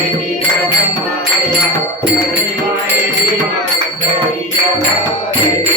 Thank you.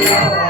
Yeah.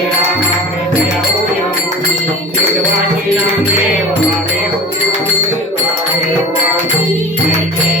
Thank you.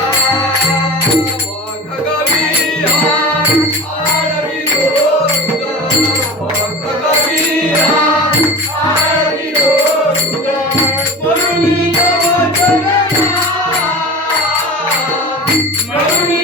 Mouni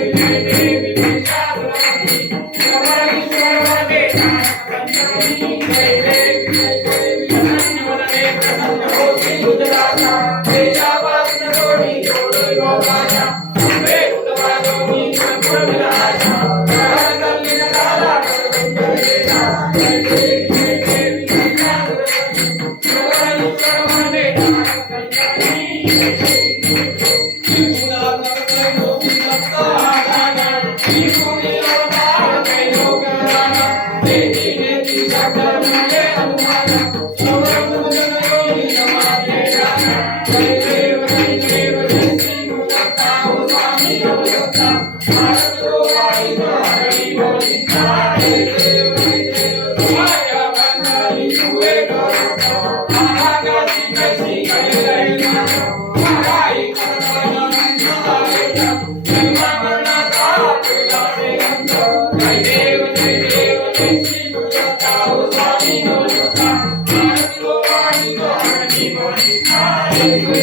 Gujarat, Gujarat.